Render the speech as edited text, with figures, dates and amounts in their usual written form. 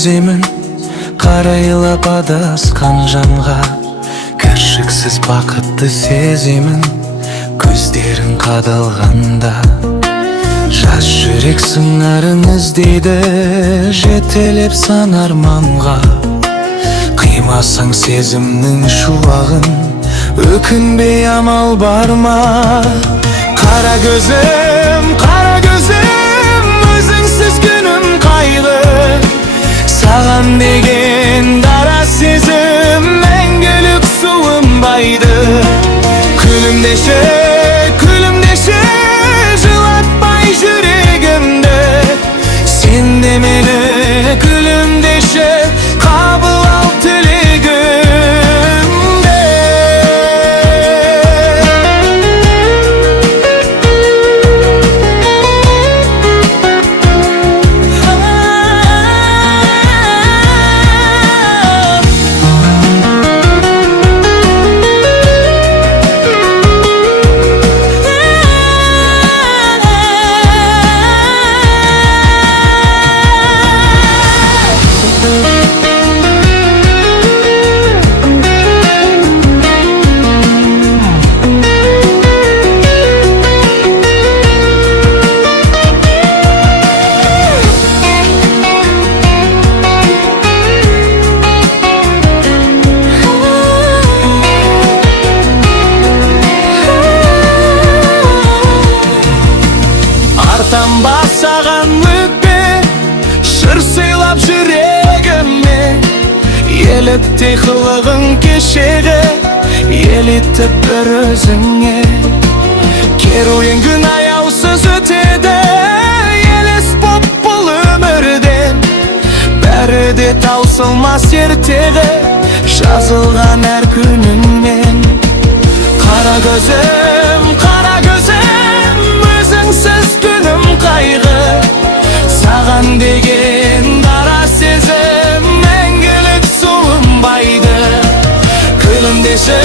сеземін, қарайлап адасқан жанға. Кіршіксіз бақытты сеземін, көздерің қадалғанда. Жас жүрек сыңарын іздейді, жетелеп сан арманға. Қимасаң сезімнің шуағын, өкінбей амал бар ма? Қара gözüm, өзіңсіз күнім қайғы. Саған деген дара сезім мәңгілік суынбайды. Күлімдеші, жылатпай жүрегімді. Сен де мені күлімдеші, қабыл ал тілегімді. Басаған өкпе, шыр сыйлап жүрегіме. Еліктей қылығың кешегі, елітіп бір өзіңе. Керуен күн аяусыз өтеді, елес боп бұл өмірден. Бәрі де таусылмас ертегі, жазылған әр күніңмен. Қара gözüm, өзіңсіз күнім қайғы. Саған деген дара сезім мәңгілік суынбайды. Күлімдеші,